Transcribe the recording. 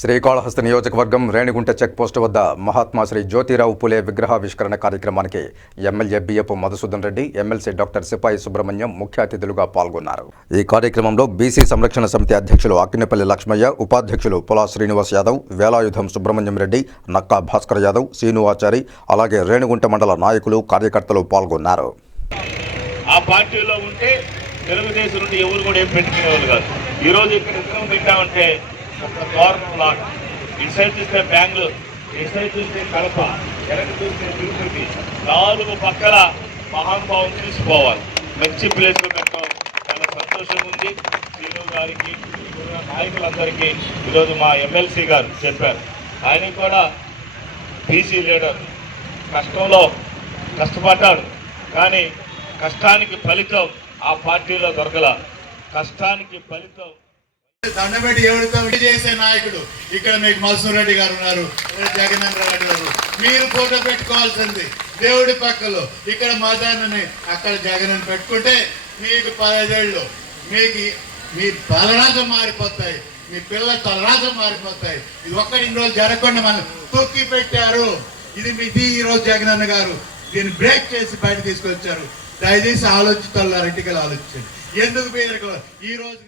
శ్రీకాళహస్తి నియోజకవర్గం రేణిగుంట చెక్పోస్టు వద్ద మహాత్మా శ్రీ జ్యోతిరావు పులే విగ్రహావిష్కరణ కార్యక్రమానికి ఎమ్మెల్యే బియ్యపు మధుసూదన్ రెడ్డి ఎమ్మెల్సీ డాక్టర్ సిపాయి సుబ్రహ్మణ్యం ముఖ్య అతిథులుగా పాల్గొన్నారు. ఈ కార్యక్రమంలో బీసీ సంరక్షణ సమితి అధ్యక్షులు అక్కినేపల్లి లక్ష్మయ్య ఉపాధ్యక్షులు పులా శ్రీనివాస్ యాదవ్ వేలాయుధం సుబ్రహ్మణ్యం రెడ్డి నక్కా భాస్కర్ యాదవ్ సీను ఆచారి అలాగే రేణిగుంట మండల నాయకులు కార్యకర్తలు పాల్గొన్నారు. ఆ పార్టీలో ఉంటే తెలుగుదేశం నుండి ఎవరు కూడా ఏం పెట్టుకునేవాళ్ళు కాదు. ఈరోజు ఇక్కడ తింటామంటే ఒక దారుణం లాగా ఇటు సైడ్ చూస్తే బెంగళూరు ఇటు సైడ్ చూస్తే కడప వెనక చూస్తే తిరుపతి నాలుగు పక్కల మహానుభావం తీసుకోవాలి. మంచి ప్లేస్ కట్టడం చాలా సంతోషం ఉంది. శ్రీను గారికి నాయకులందరికీ ఈరోజు మా ఎమ్మెల్సీ గారు చెప్పారు. ఆయన కూడా బీసీ లీడర్ కష్టంలో కష్టపడ్డాడు. కానీ కష్టానికి ఫలితం ఆ పార్టీలో దొరకల. కష్టానికి ఫలితం దండబెట్టి ఎవరితో విడి చేసే నాయకుడు. ఇక్కడ మీకు మల్సూర్ రెడ్డి గారు ఉన్నారు. జగన్ రెడ్డి గారు. మీరు ఫోటో పెట్టుకోవాల్సింది దేవుడి పక్కలో. ఇక్కడ మదాన్ని అక్కడ జగన్ పెట్టుకుంటే మీకు పదహైదేళ్ళు. మీకు మీ తలరాజం మారిపోతాయి. మీ పిల్లల తలరాజం మారిపోతాయి. ఇది ఒక్కటి ఇన్ని రోజులు జరగకుండా మనం తొక్కి పెట్టారు. ఇది మీది ఈ రోజు జగనన్న గారు. దీన్ని బ్రేక్ చేసి బయట తీసుకొచ్చారు. దయచేసి ఆలోచిస్తారు రెడ్డికలు ఆలోచించండి. ఎందుకు మీరు ఈ రోజు